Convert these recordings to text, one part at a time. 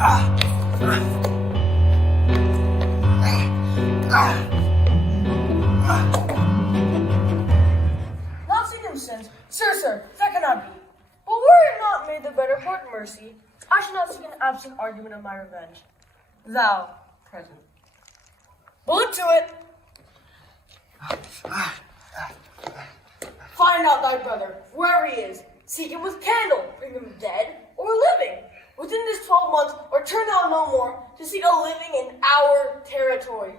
Not seen him since. Sir, that cannot be. But were it not made the better part mercy, I should not seek an absent argument of my revenge. Thou, present. Bullet to it! Find out thy brother, wherever he is. Seek him with candle, bring him dead or living. Within this 12 months, or turn thou no more, to seek a living in our territory.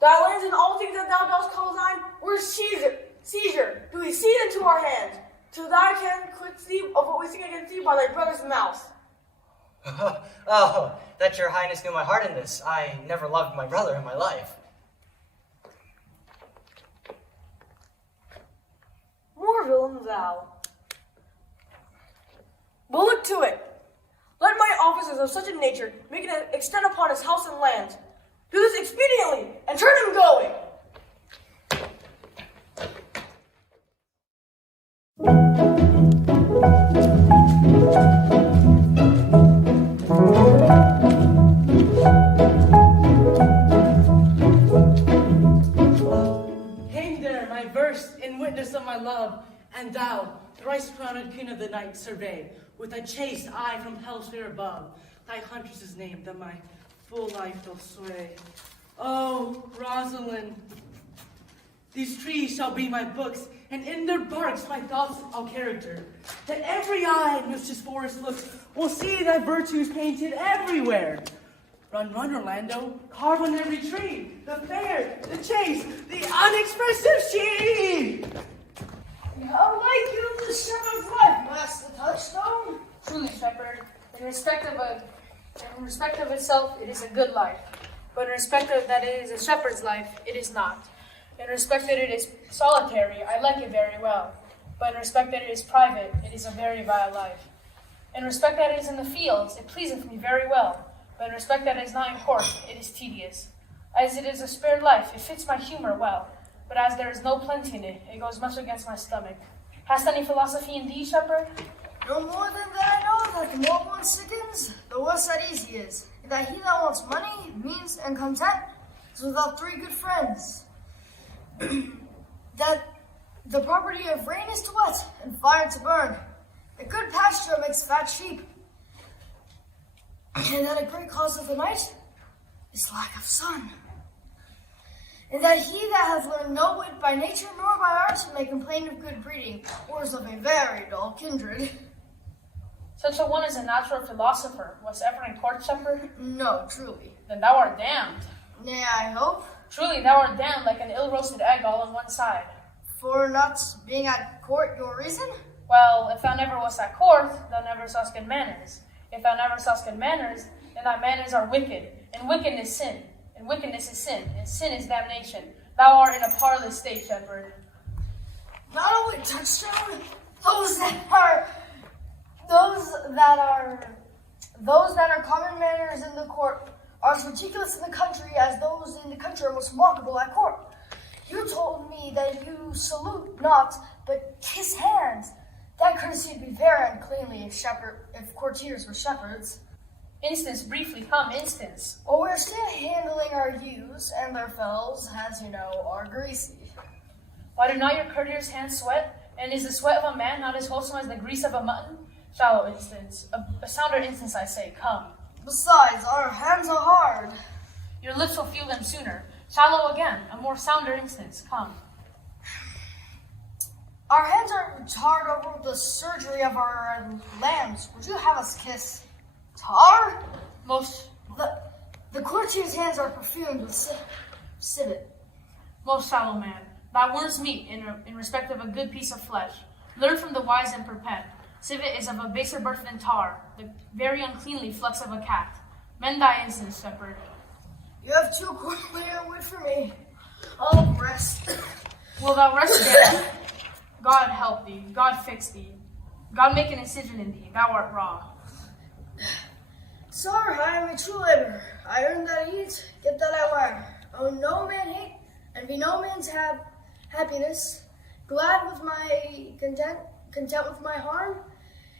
Thy lands and all things that thou dost call thine were seizure. Do we cede into our hands, till thou can quit thee of what we seek against thee by thy brother's mouth. Oh, that your highness knew my heart in this. I never loved my brother in my life. More villain thou. But look to it. Let my officers of such a nature make it extend upon his house and lands. Do this expediently, and turn him going. Hang there, my verse in witness of my love, and thou, thrice-crowned queen of the night, survey, with a chaste eye from hellsphere above, thy huntress's name, that my full life doth sway. Oh, Rosalind, these trees shall be my books, and in their barks my thoughts I'll character, that every eye in which this forest looks will see thy virtues painted everywhere. Run, Orlando, carve on every tree, the fair, the chaste, the unexpressive she. How like you the shepherd's life, Master Touchstone? Truly, shepherd, in respect of itself, it is a good life. But in respect of that it is a shepherd's life, it is not. In respect that it is solitary, I like it very well. But in respect that it is private, it is a very vile life. In respect that it is in the fields, it pleaseth me very well. But in respect that it is not in court, it is tedious. As it is a spared life, it fits my humor well. But as there is no plenty in it, it goes much against my stomach. Hast any philosophy in thee, shepherd? No more than that I know that the more one sickens, the worse at ease he is. And that he that wants money, means, and content is without three good friends. That the property of rain is to wet, and fire to burn. A good pasture makes fat sheep. And that a great cause of the night is lack of sun. And that he that hath learned no wit by nature nor by art may complain of good breeding, or is of a very dull kindred. Such a one is a natural philosopher. Was ever in court, shepherd? No, truly. Then thou art damned. Nay, I hope. Truly, thou art damned like an ill-roasted egg all on one side. For not being at court your reason? Well, if thou never wast at court, thou never sawst good manners. If thou never sawst good manners, then thy manners are wicked, and wickedness sin, and wickedness is sin, and sin is damnation. Thou art in a parlous state, shepherd. Not only Touchstone, those that are common manners in the court are as ridiculous in the country as those in the country are most mockable at court. You told me that you salute not, but kiss hands. That courtesy would be very uncleanly if courtiers were shepherds. Instance, briefly come, instance. Well, we're still handling our ewes, and their fells, as you know, are greasy. Why do not your courtiers' hands sweat? And is the sweat of a man not as wholesome as the grease of a mutton? Shallow instance, a sounder instance, I say, come. Besides, our hands are hard. Your lips will feel them sooner. Shallow again, a more sounder instance, come. Our hands are tarred over the surgery of our lambs. Would you have us kiss tar? The courtier's hands are perfumed with civet. Most shallow man, thy words meet in respect of a good piece of flesh. Learn from the wise and perpend. Civet is of a baser birth than tar, the very uncleanly flux of a cat. Mend thy instance, shepherd. You have too clear wit for me. I'll rest. Will thou rest again? God help thee, God fix thee. God make an incision in thee, thou art raw. Sir, I am a true laborer. I earn that I eat, get that I wear. Owe no man hate, and be no man's happiness. Glad with my content with my harm,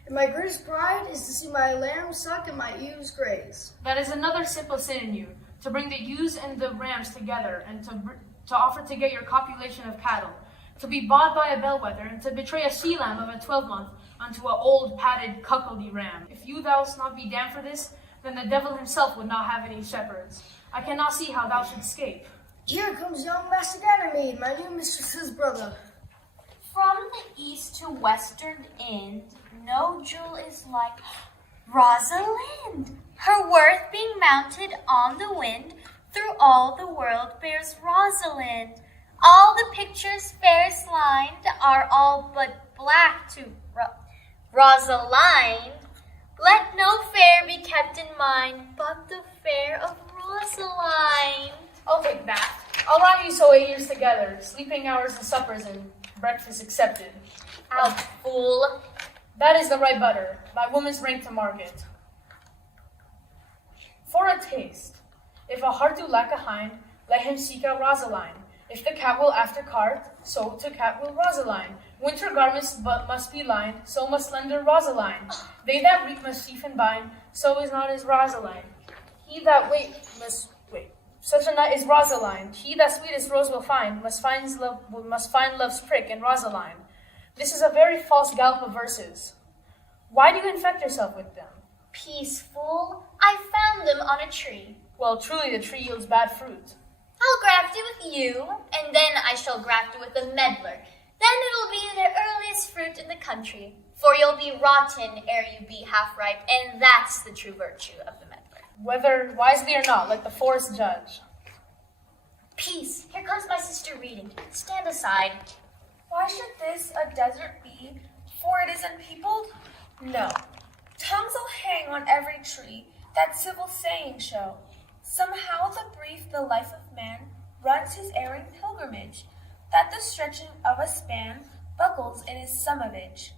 And my greatest pride is to see my lambs suck and my ewes graze. That is another simple sin in you, to bring the ewes and the rams together, and to offer to get your copulation of cattle, to be bought by a bellwether, and to betray a she-lamb of a 12-month unto an old padded cuckoldy ram. If you thou'st not be damned for this, then the devil himself would not have any shepherds. I cannot see how thou shouldst escape. Here comes young Master Ganymede, my new mistress's brother. From the east to western end, no jewel is like Rosalind. Her worth being mounted on the wind, through all the world bears Rosalind. All the pictures fairest lined are all but black to Rosalind. Let no fair be kept in mind but the fair of Rosalind. I'll take that. I'll rhyme you so 8 years together, sleeping hours and suppers and breakfast accepted. Out, fool. That is the right butter, my woman's rank to market. For a taste, if a hart do lack a hind, let him seek out Rosaline. If the cat will after cart, so to cat will Rosaline. Winter garments but must be lined, so must slender Rosaline. They that reap must sheaf and bind, so is not as Rosaline. He that must wait. Such a knight is Rosaline. He that sweetest rose will find, must find love's prick in Rosaline. This is a very false gallop of verses. Why do you infect yourself with them? Peaceful, I found them on a tree. Well, truly the tree yields bad fruit. I'll graft it with you, and then I shall graft it with a meddler. Then it'll be the earliest fruit in the country, for you'll be rotten ere you be half ripe, and that's the true virtue of the meddler. Whether wisely or not, let the forest judge. Peace, here comes my sister reading. Stand aside. Why should this a desert be, for it is unpeopled? No. Tongues will hang on every tree, that civil saying show. Somehow the brief the life of man runs his erring pilgrimage, that the stretching of a span buckles in his sum of age.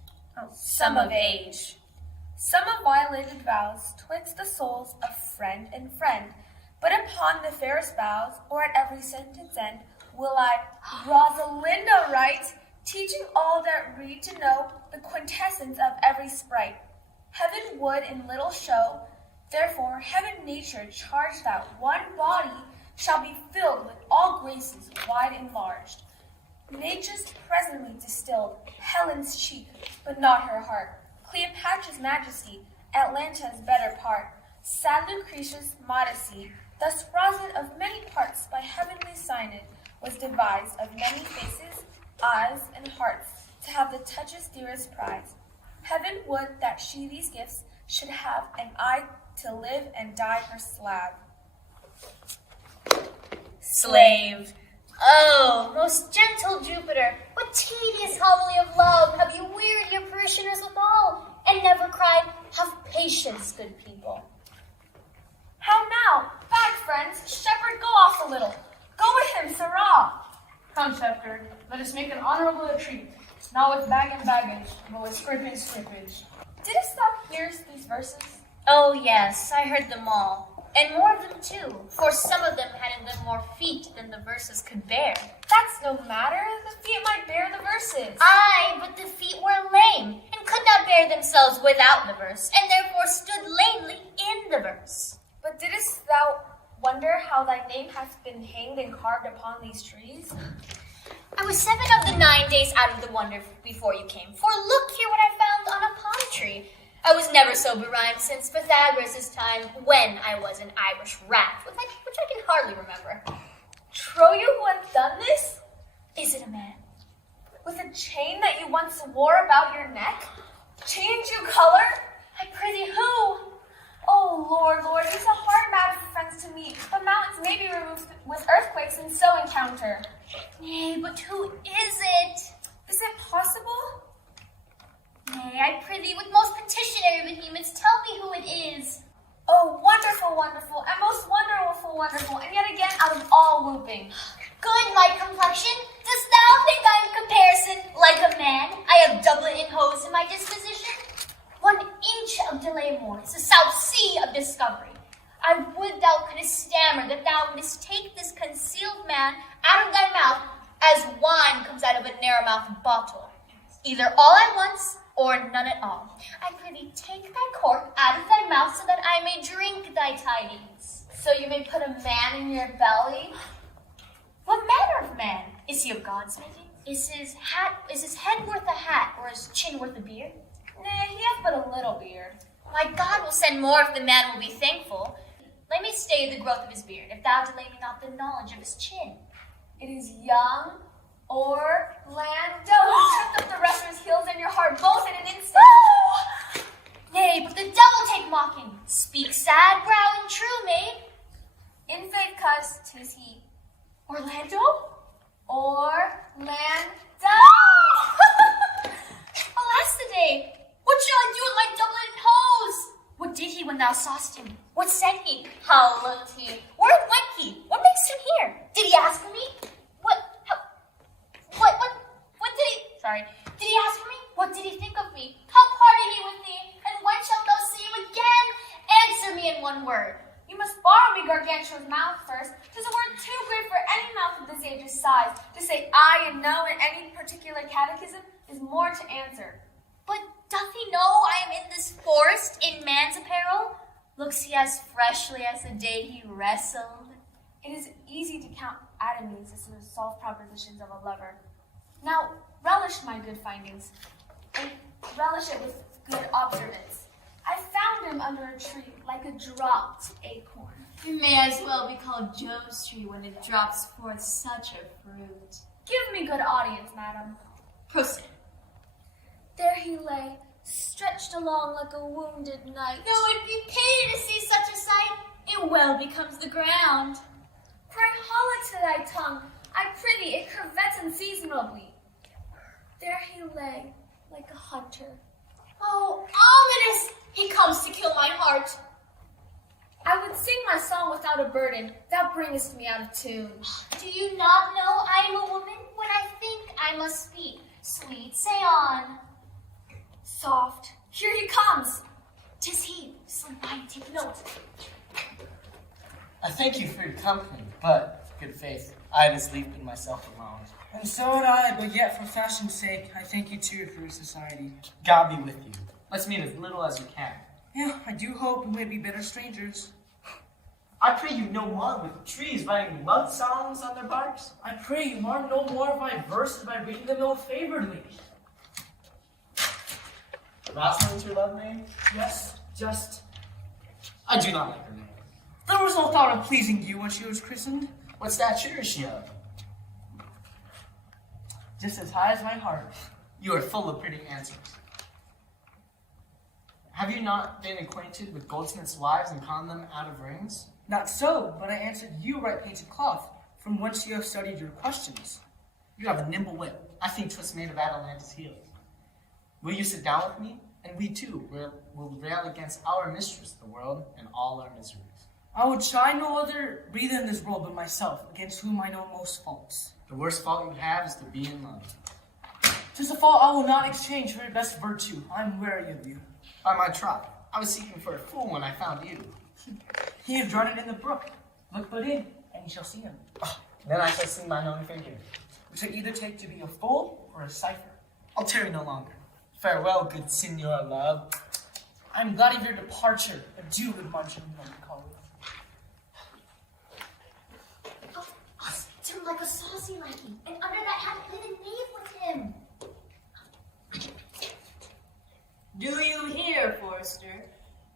Some of violated vows twixt the souls of friend and friend, but upon the fairest boughs, or at every sentence end, will I Rosalinda write, teaching all that read to know the quintessence of every sprite. Heaven would in little show, therefore heaven nature charged that one body shall be filled with all graces wide enlarged. Nature's presently distilled Helen's cheek, but not her heart. Cleopatra's majesty, Atlanta's better part, sad Lucretia's modesty, thus rosin of many parts by heavenly signed, was devised of many faces, eyes, and hearts, to have the touch's dearest prize. Heaven would that she these gifts should have, and I to live and die her slave. Slave. Oh, most gentle Jupiter, what tedious homily of love have you wearied your parishioners withal, and never cried, have patience, good people. How now? Back, friends, shepherd, go off a little. Go with him, sirrah. Come, shepherd, let us make an honorable retreat, not with bag and baggage, but with scrippage. Didst thou hear these verses? Oh, yes, I heard them all, and more of them too, for some of them had in them more feet than the verses could bear. That's no matter, the feet might bear the verses. Aye, but the feet were lame, and could not bear themselves without the verse, and therefore stood lamely in the verse. But didst thou wonder how thy name hath been hanged and carved upon these trees? I was 7 of the 9 days out of the wonder before you came, for look here what I found on a palm tree. I was never so berhymed since Pythagoras' time, when I was an Irish rat, which I can hardly remember. Trow you who hath done this? Is it a man? With a chain that you once wore about your neck? Change you color? I prithee who? Oh, Lord, it's a hard matter for friends to meet. The mountains may be removed with earthquakes and so encounter. Nay, but who is it? Is it possible? Nay, I prithee, with most petitionary vehemence, tell me who it is. Oh, wonderful, and most wonderful, and yet again out of all whooping. Good, my complexion. Dost thou think I am comparison like a man? I have doublet and hose in my disposition. 1 inch of delay more is the South Sea of discovery. I would thou couldst stammer that thou wouldst take this concealed man out of thy mouth as wine comes out of a narrow-mouthed bottle, either all at once or none at all. I prithee take thy cork out of thy mouth, so that I may drink thy tidings. So you may put a man in your belly? What manner of man? Is he of God's making? Is his head worth a hat, or his chin worth a beard? Nay, he hath but a little beard. Why, God will send more if the man will be thankful. Let me stay the growth of his beard, if thou delay me not the knowledge of his chin. It is young Orlando who tripped up the rest of his heels and your heart both in an instant. Nay, but the devil take mocking. Speak sad brow and true, maid. In faith, cuz, 'tis he. Orlando? Orlando! Alas the day! What shall I do with my doublet and hose? What did he when thou saw'st him? What said he? How looked he? Where went he? What makes him here? Did he ask for me? What did he? Sorry. Did he ask for me? What did he think of me? How parted he with thee? And when shalt thou see him again? Answer me in one word. You must borrow me Gargantua's mouth first. 'Tis a word too great for any mouth of this age's size. To say I and no in any particular catechism is more to answer. But doth he know I am in this forest in man's apparel? Looks he as freshly as the day he wrestled? It is easy to count atomies as the solved propositions of a lover. Now, relish my good findings, and relish it with good observance. I found him under a tree like a dropped acorn. It may as well be called Jove's tree when it drops forth such a fruit. Give me good audience, madam. Proceed. There he lay, stretched along like a wounded knight. Though it be pity to see such a sight, it well becomes the ground. Pray hollow to thy tongue, I prithee, it curvets unseasonably. There he lay, like a hunter. Oh, ominous! He comes to kill my heart. I would sing my song without a burden. Thou bringest me out of tune. Do you not know I am a woman? When I think, I must speak. Sweet, say on. Soft, here he comes. 'Tis he. Slip by and take note. I thank you for your company, but, good faith, I had as lief been myself alone. And so would I, but yet for fashion's sake, I thank you too for your society. God be with you. Let's meet as little as you can. Yeah, I do hope we may be better strangers. I pray you no more with trees writing love songs on their barks. I pray you mark no more of my verses by reading them ill-favoredly. Rosalind's your love name? Yes, just... I do not like her name. There was no thought of pleasing you when she was christened. What stature is she of? Just as high as my heart. You are full of pretty answers. Have you not been acquainted with goldsmiths' wives and conned them out of rings? Not so, but I answered you right painted cloth, from whence you have studied your questions. You have a nimble wit. I think 'twas made of Atalanta's heels. Will you sit down with me? And we too will rail against our mistress, the world, and all our miseries. I would try no other breather in this world but myself, against whom I know most faults. The worst fault you have is to be in love. 'Tis a fault I will not exchange for your best virtue. I'm wary of you. By my troth, I was seeking for a fool when I found you. He has drawn it in the brook. Look but in, and you shall see him. Oh, then I shall see mine own figure. Which I either take to be a fool or a cipher. I'll tarry no longer. Farewell, good Signor Love. I'm glad of your departure. Adieu, good Munchkin, like you call it. To like a saucy liking, and under that hat play the knave with him. Do you hear, Forester?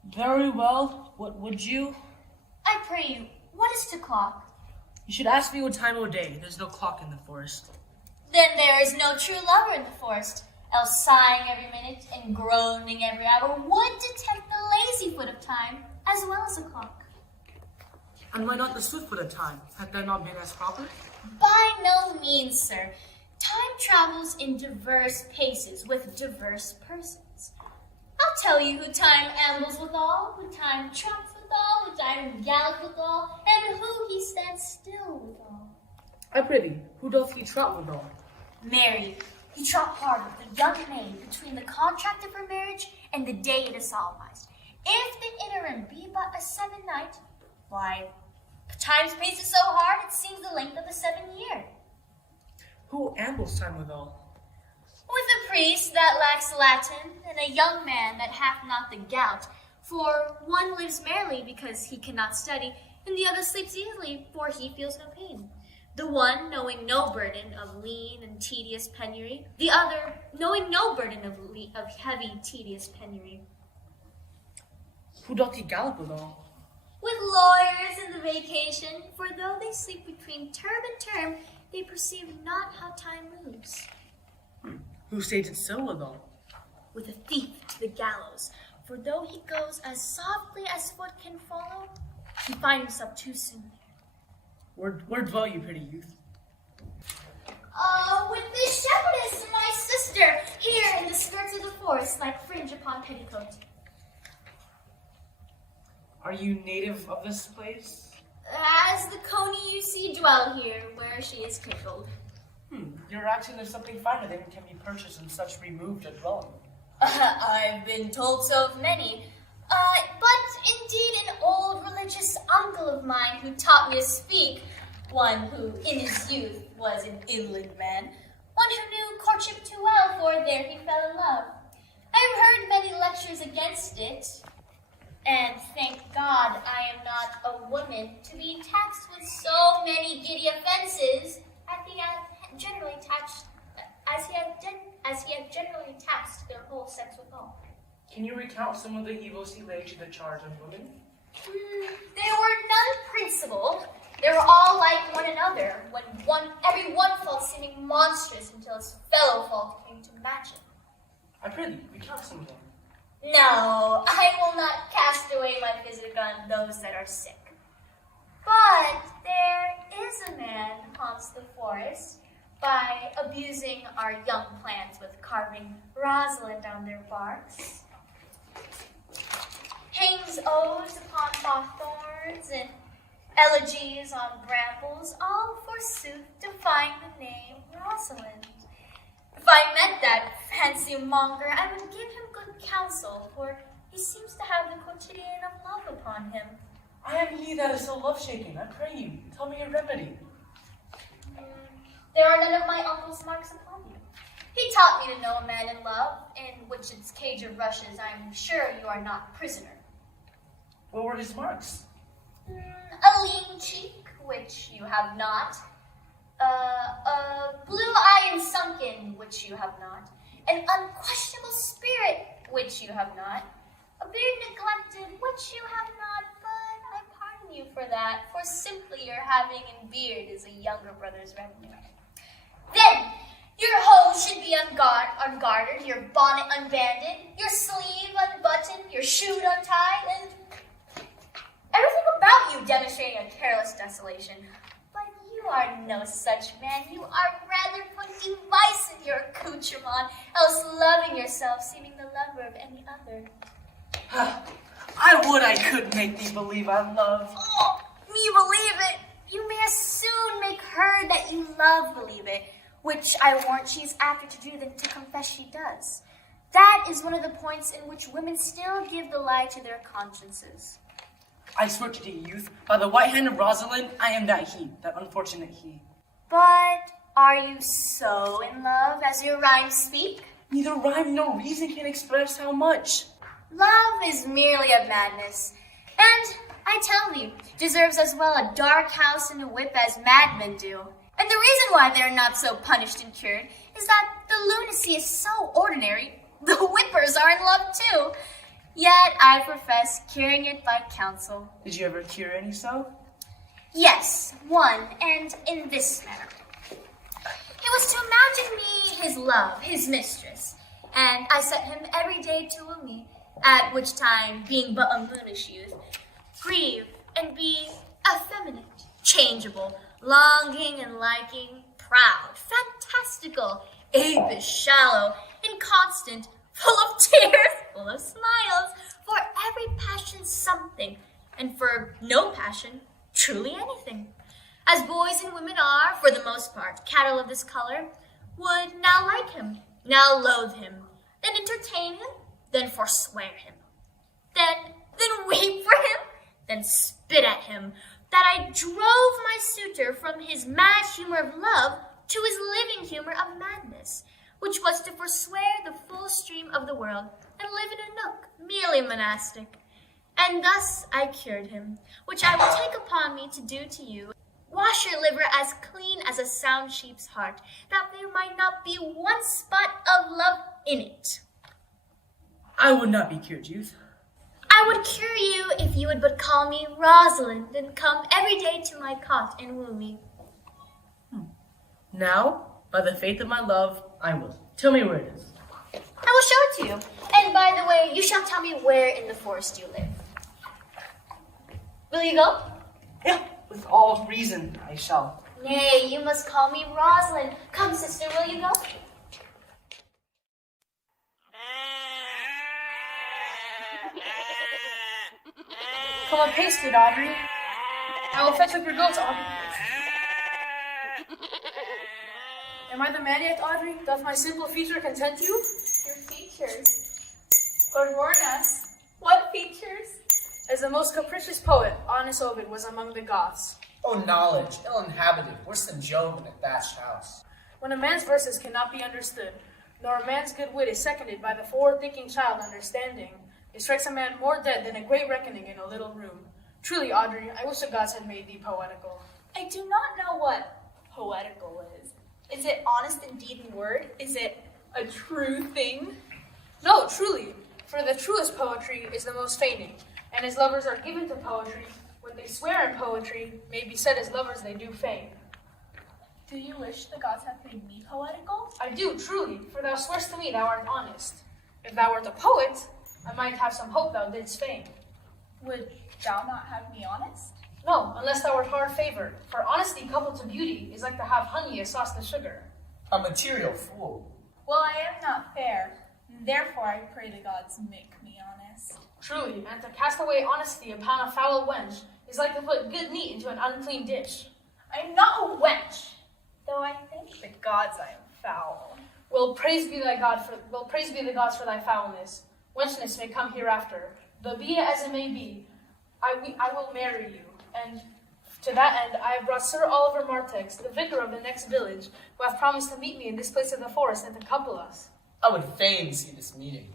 Very well. What would you? I pray you, what is to clock? You should ask me what time of day. There's no clock in the forest. Then there is no true lover in the forest, else sighing every minute and groaning every hour would detect the lazy foot of time as well as a clock. And why not the swift foot of time? Had that not been as proper? By no means, sir. Time travels in diverse paces with diverse persons. I'll tell you who time ambles withal, who time trumps withal, who time gallops withal, and who he stands still withal. I prithee, who doth he trot withal? Marry, he trot hard with the young maid between the contract of her marriage and the day it is solemnized. If the interim be but a 7 night, why, time spaces so hard it seems the length of a 7 year. Who ambles time withal? with a priest that lacks Latin, and a young man that hath not the gout. For one lives merrily because he cannot study, and the other sleeps easily, for he feels no pain. The one knowing no burden of lean and tedious penury, the other knowing no burden of heavy, tedious penury. Who doth he gallop withal? With lawyers in the vacation, for though they sleep between term and term, they perceive not how time moves. Who stays it so withal? With a thief to the gallows, for though he goes as softly as foot can follow, he finds himself too soon there. Where dwell you, pretty youth? With this shepherdess, my sister, here in the skirts of the forest, like fringe upon petticoat. Are you native of this place? As the coney you see dwell here, where she is kindled. Your accent is something finer than can be purchased in such removed a dwelling. I've been told so of many. But indeed an old religious uncle of mine who taught me to speak, one who in his youth was an inland man, one who knew courtship too well, for there he fell in love. I've heard many lectures against it, and thank God I am not a woman to be taxed with so many giddy offenses as he hath generally taxed their whole sex withal. Can you recount some of the evils he laid to the charge of women? There were none principal. They were all like one another, every one fault seeming monstrous until his fellow fault came to match it. I prithee, recount some of them. No, I will not cast away my physic on those that are sick. But there is a man who haunts the forest by abusing our young plants with carving Rosalind on their barks. Hangs odes upon hawthorns and elegies on brambles, all forsooth defying the name Rosalind. If I met that fancy monger, I would give him good counsel, for he seems to have the quotidian of love upon him. I am he that is so love-shaken. I pray you, tell me a remedy. There are none of my uncle's marks upon you. He taught me to know a man in love, in which its cage of rushes I am sure you are not prisoner. What were his marks? A lean cheek, which you have not. A blue eye and sunken, which you have not. An unquestionable spirit, which you have not. A beard neglected, which you have not, but I pardon you for that, for simply your having in beard is a younger brother's revenue. Then, your hose should be ungartered, your bonnet unbanded, your sleeve unbuttoned, your shoe untied, and everything about you demonstrating a careless desolation. But you are no such man. You are rather putting vice in your accoutrement, else loving yourself, seeming the lover of any other. I would I could make thee believe I love. Oh, me believe it. You may as soon make her that you love believe it, which I warrant she is after to do than to confess she does. That is one of the points in which women still give the lie to their consciences. I swear to thee, youth, by the white hand of Rosalind, I am that he, that unfortunate he. But are you so in love as your rhymes speak? Neither rhyme nor reason can express how much. Love is merely a madness, and I tell thee, deserves as well a dark house and a whip as madmen do. And the reason why they are not so punished and cured is that the lunacy is so ordinary, the whippers are in love too. Yet I profess curing it by counsel. Did you ever cure any so? Yes, one, and in this manner. It was to imagine me his love, his mistress, and I set him every day to woo me, at which time, being but a moonish youth, grieve and be effeminate, changeable, longing and liking, proud, fantastical, apish, shallow, inconstant, full of tears, full of smiles, for every passion something, and for no passion truly anything. As boys and women are, for the most part, cattle of this color, would now like him, now loathe him, then entertain him, then forswear him, then weep for him, then spit at him, that I drove my suitor from his mad humor of love to his living humor of madness, which was to forswear the full stream of the world and live in a nook, merely monastic. And thus I cured him, which I will take upon me to do to you. Wash your liver as clean as a sound sheep's heart, that there might not be one spot of love in it. I would not be cured, youth. I would cure you if you would but call me Rosalind and come every day to my cot and woo me. Now, by the faith of my love, I will. Tell me where it is. I will show it to you. And by the way, you shall tell me where in the forest you live. Will you go? Yeah, with all reason I shall. Nay, you must call me Rosalind. Come, sister, will you go? Come apace, good Audrey. I will fetch up your goats, Audrey. Am I the man yet, Audrey? Doth my simple feature content you? Your features. Lord warn us. What features? As the most capricious poet, honest Ovid was among the Goths. Oh, knowledge, ill-inhabited, worse than Job in a thatched house. When a man's verses cannot be understood, nor a man's good wit is seconded by the forward-thinking child understanding, it strikes a man more dead than a great reckoning in a little room. Truly, Audrey, I wish the gods had made thee poetical. I do not know what poetical is. Is it honest in deed and word? Is it a true thing? No, truly, for the truest poetry is the most feigning, and as lovers are given to poetry, when they swear in poetry, may be said as lovers they do feign. Do you wish the gods had made me poetical? I do, truly, for thou swearst to me thou art honest. If thou wert a poet, I might have some hope thou didst feign. Would thou not have me honest? No, unless thou wert hard favored, for honesty coupled to beauty is like to have honey as sauce to sugar. A material fool. Well, I am not fair, therefore I pray the gods make me honest. Truly, and to cast away honesty upon a foul wench is like to put good meat into an unclean dish. I am not a wench, though I thank the gods I am foul. Well, praise be the gods for thy foulness. Wenchness may come hereafter. Though be it as it may be, I will marry you. And to that end, I have brought Sir Oliver Martex, the vicar of the next village, who hath promised to meet me in this place of the forest and to couple us. I would fain see this meeting.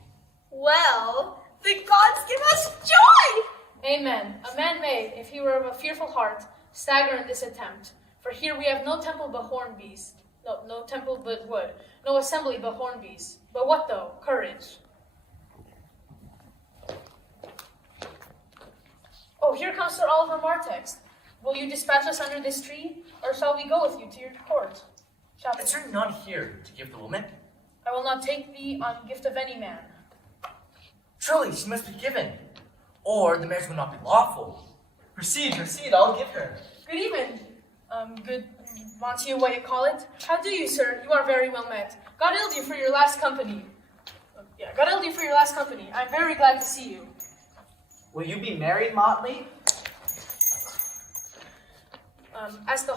Well, the gods give us joy! Amen. A man may, if he were of a fearful heart, stagger in this attempt. For here we have no temple but horn beasts. No temple but wood. No assembly but horn beasts. But what though? Courage. Oh, here comes Sir Oliver Martex. Will you dispatch us under this tree, or shall we go with you to your court? Is there none here to give the woman? I will not take thee on gift of any man. Truly, she must be given, or the marriage will not be lawful. Proceed, I'll give her. Good even, good Monsieur, what you call it. How do you, sir? You are very well met. God ild you for your last company. God ild you for your last company. I'm very glad to see you. Will you be married, Motley? As the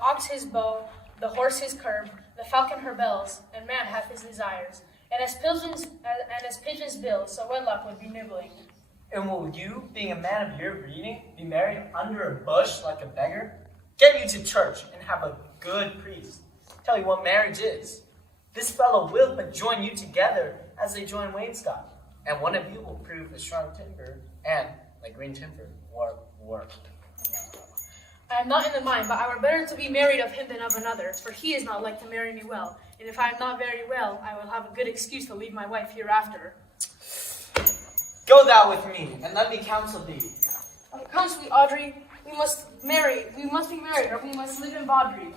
ox his bow, the horse his curb, the falcon her bells, and man hath his desires. And as pigeons bill, so wedlock would be nibbling. And will you, being a man of your breeding, be married under a bush like a beggar? Get you to church and have a good priest tell you what marriage is. This fellow will but join you together as they join wainscot, and one of you will prove a strong timber, and, like green timber, war. I am not in the mind, but I were better to be married of him than of another, for he is not like to marry me well. And if I am not very well, I will have a good excuse to leave my wife hereafter. Go thou with me, and let me counsel thee. Come, sweet Audrey, we must be married, or we must live in Vaudrey.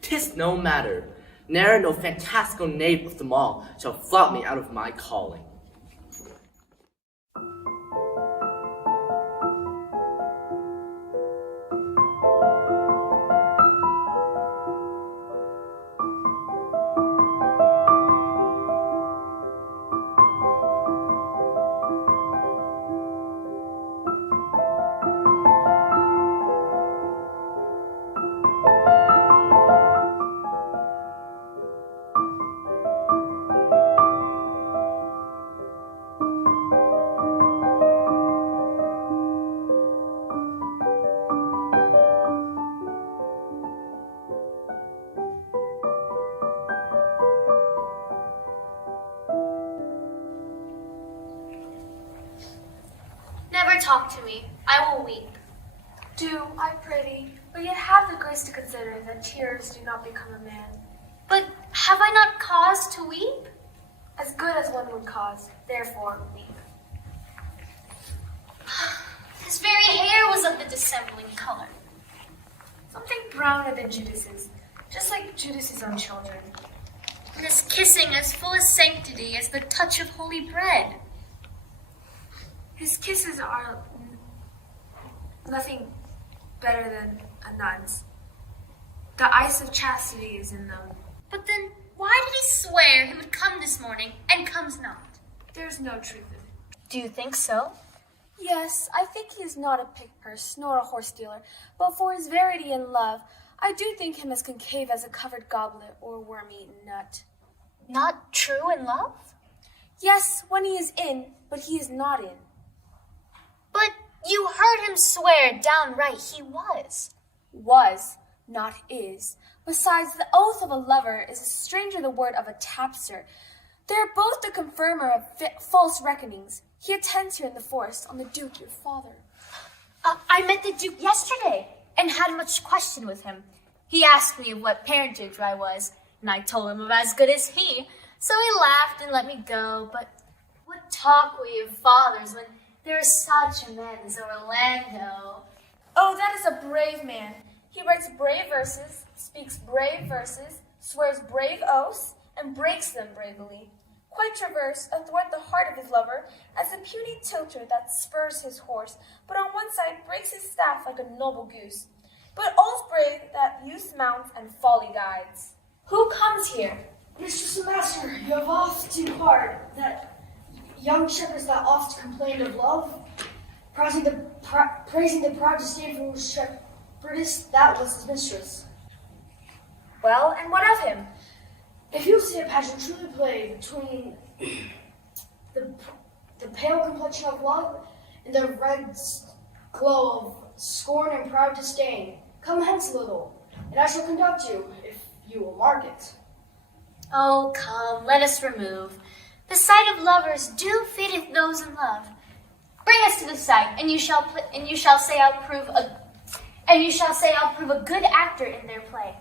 'Tis no matter. Ne'er no fantastical knave of them all shall flout me out of my calling. talk to me. I will weep. Do, I pray, but yet have the grace to consider that tears do not become a man. But have I not cause to weep? As good as one would cause, therefore weep. His very hair was of the dissembling color. Something browner than Judas's, just like Judas's own children. And his kissing as full of sanctity as the touch of holy bread. His kisses are nothing better than a nun's. The ice of chastity is in them. But then, why did he swear he would come this morning and comes not? There's no truth in it. Do you think so? Yes, I think he is not a pick-purse, nor a horse-dealer, but for his verity and love, I do think him as concave as a covered goblet or worm-eaten nut. Not true in love? Yes, when he is in, but he is not in. But you heard him swear downright he was. Was, not is. Besides, the oath of a lover is a stranger the word of a tapster. They are both the confirmer of false reckonings. He attends here in the forest on the Duke, your father. I met the Duke yesterday and had much question with him. He asked me of what parentage I was, and I told him of as good as he. So he laughed and let me go. But what talk we of fathers when there is such a man as Orlando? Oh, that is a brave man. He writes brave verses, speaks brave verses, swears brave oaths, and breaks them bravely. Quite traverse athwart the heart of his lover, as a puny tilter that spurs his horse, but on one side breaks his staff like a noble goose. But all's brave that use mounts and folly guides. Who comes here? Mistress and master, you have oft too hard that young shepherds that oft complained of love, praising the proud disdainful shepherdess that was his mistress. Well, and what of him? If you see a pageant truly played between the pale complexion of love and the red glow of scorn and proud disdain, come hence a little, and I shall conduct you, if you will mark it. Oh, come, let us remove. The sight of lovers do feedeth those in love. Bring us to the sight, and you shall say I'll prove a good actor in their play.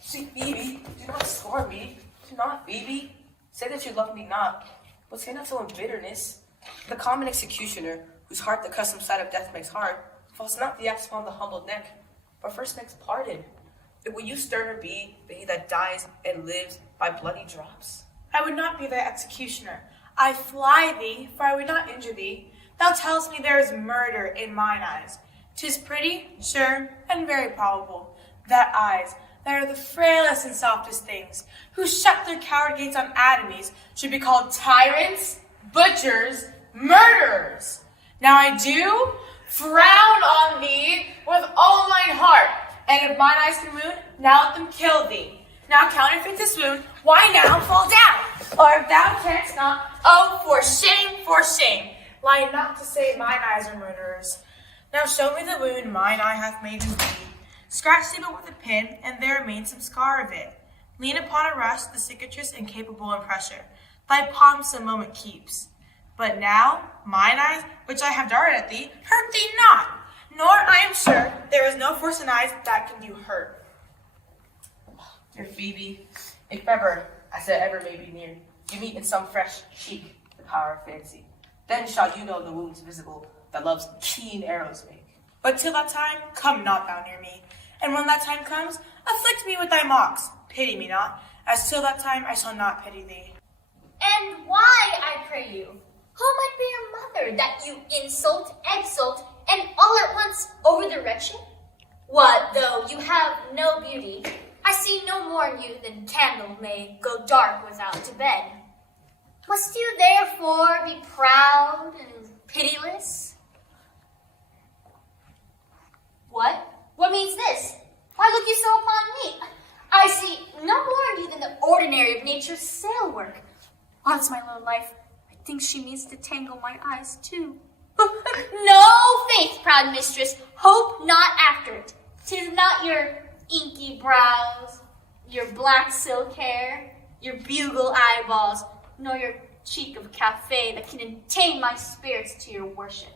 Sweet Phoebe, do not scorn me. Do not, Phoebe. Say that you love me not, but say not so in bitterness. The common executioner, whose heart the accustomed sight of death makes hard, falls not the axe upon the humbled neck, but first makes pardon. It will you sterner be than he that dies and lives by bloody drops? I would not be thy executioner. I fly thee, for I would not injure thee. Thou tellest me there is murder in mine eyes. 'Tis pretty, sure, and very probable, that eyes, that are the frailest and softest things, who shut their coward gates on atomies, should be called tyrants, butchers, murderers. Now I do frown on thee with all mine heart, and if mine eyes can wound, now let them kill thee. Now counterfeit this wound, why now fall down? Or if thou canst not, oh, for shame, lie not to say mine eyes are murderers. Now show me the wound mine eye hath made in thee. Scratch thee but with a pin, and there remains some scar of it. Lean upon a rush, the cicatrice incapable in pressure. Thy palm some moment keeps. But now, mine eyes, which I have darted at thee, hurt thee not, nor, I am sure, there is no force in eyes that can do hurt. Dear Phoebe, if ever, as it ever may be near, you meet in some fresh cheek the power of fancy, then shall you know the wounds visible that love's keen arrows make. But till that time, come not thou near me. And when that time comes, afflict me with thy mocks. Pity me not, as till that time I shall not pity thee. And why, I pray you? Who might be your mother, that you insult, exalt, and all at once over the wretched? What, though you have no beauty, I see no more in you than candle may go dark without to bed. Must you therefore be proud and pitiless? What? What means this? Why look you so upon me? I see no more in you than the ordinary of nature's sail work. Odds my low life, I think she means to tangle my eyes too. No faith, proud mistress, hope not after it. 'Tis not your inky brows, your black silk hair, your bugle eyeballs, nor your cheek of cafe that can attain my spirits to your worship.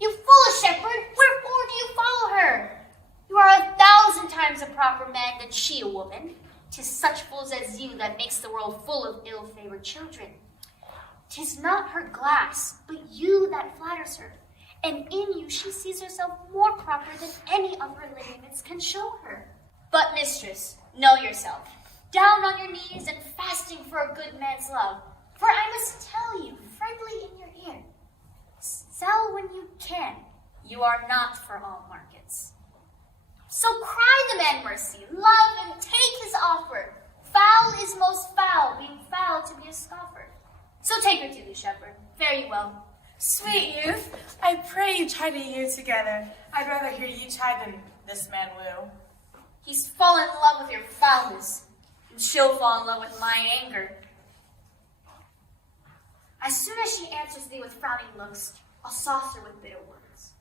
You foolish shepherd, wherefore do you follow her? You are 1,000 times a proper man than she a woman. 'Tis such fools as you that makes the world full of ill-favored children. 'Tis not her glass, but you that flatters her, and in you she sees herself more proper than any of her lineaments can show her. But mistress, know yourself, down on your knees and fasting for a good man's love, for I must tell you, friendly in your ear, sell when you can, you are not for all markets. So cry the man mercy, love and take his offer. Foul is most foul, being foul to be a scoffer. So take her to the shepherd. Fare you well. Sweet youth, I pray you chide a year together. I'd rather hear you chide than this man woo. He's fallen in love with your foulness, and she'll fall in love with my anger. As soon as she answers thee with frowning looks, I'll sauce her with bitter words.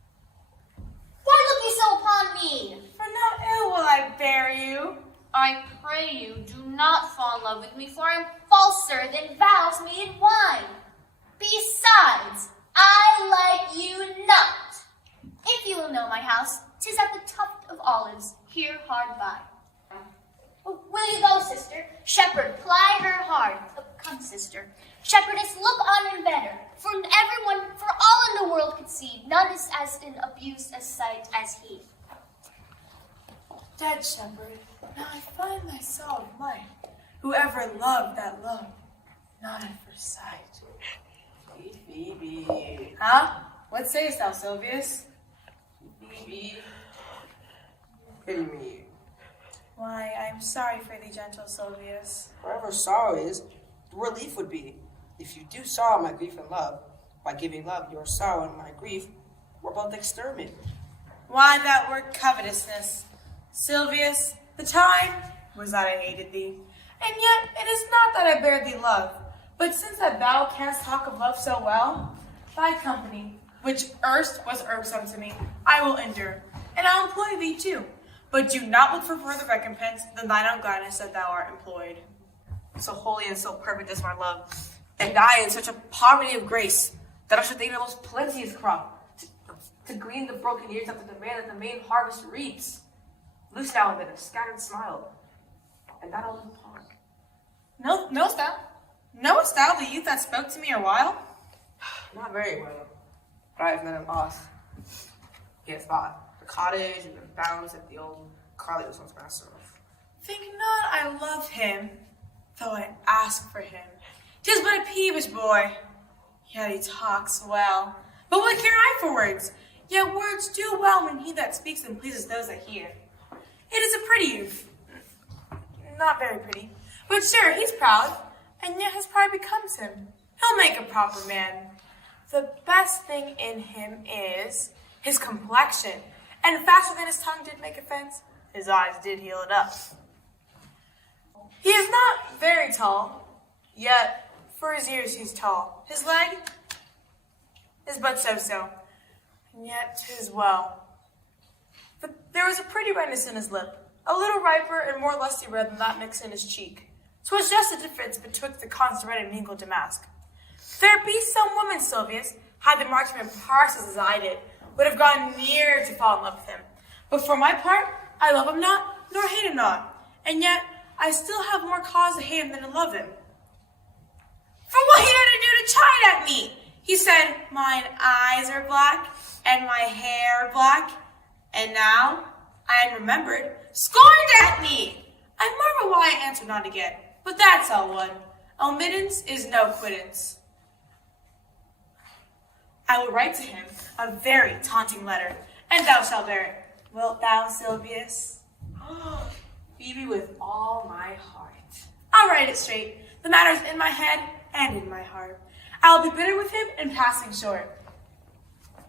Why look ye so upon me? For no ill will I bear you. I pray you, do not fall in love with me, for I am falser than vows made in wine. Besides, I like you not. If you will know my house, 'tis at the tuft of olives, here hard by. Will you go, sister? Shepherd, ply her hard. Oh, come, sister. Shepherdess, look on him better. For everyone, for all in the world could see, none is as in abuse as sight as he. Dead shepherd, now I find thy soul of light. Whoever loved that love, not at first sight. Phoebe. Huh? What sayest thou, Sylvius? Phoebe. Pity me. Why, I am sorry for thee, gentle Sylvius. Wherever sorrow is, the relief would be. If you do sorrow my grief and love, by giving love your sorrow and my grief, we're both exterminated. Why that word covetousness? Sylvius, the time was that I hated thee. And yet it is not that I bear thee love, but since that thou canst talk of love so well, thy company, which erst was irksome to me, I will endure, and I'll employ thee too. But do not look for further recompense than thine own gladness that thou art employed. So holy and so perfect is my love, and I in such a poverty of grace, that I should think the most plenteous crop, to glean the broken years after the man that the main harvest reaps. Loose now and then a scattered smile, and that old pond. Knowest thou the youth that spoke to me a while? Not very well, but I have met him oft. He has bought the cottage and the bounds that the old Carly was once master of. Think not I love him, though I ask for him. 'Tis but a peevish boy, yet he talks well. But what care I for words? Yet words do well when he that speaks them pleases those that hear. It is a pretty youth. Not very pretty, but sure, he's proud, and yet his pride becomes him. He'll make a proper man. The best thing in him is his complexion, and faster than his tongue did make offense, his eyes did heal it up. He is not very tall, yet for his years he's tall. His leg is but so-so, and yet 'tis well. But there was a pretty redness in his lip, a little riper and more lusty red than that mixed in his cheek. 'Twas just the difference betwixt the constant red and mingled damask. There be some women, Sylvius, had the marksman parsed as I did, would have gone near to fall in love with him. But for my part, I love him not, nor hate him not, and yet I still have more cause to hate him than to love him. For what he had to do to chide at me! He said, mine eyes are black, and my hair black, and now, I had remembered, scorned at me! I marvel why I answered not again, but that's all one. Omittance is no quittance. I will write to him a very taunting letter, and thou shalt bear it. Wilt thou, Sylvius? Phoebe, with all my heart. I'll write it straight. The matter's in my head and in my heart. I'll be bitter with him and passing short.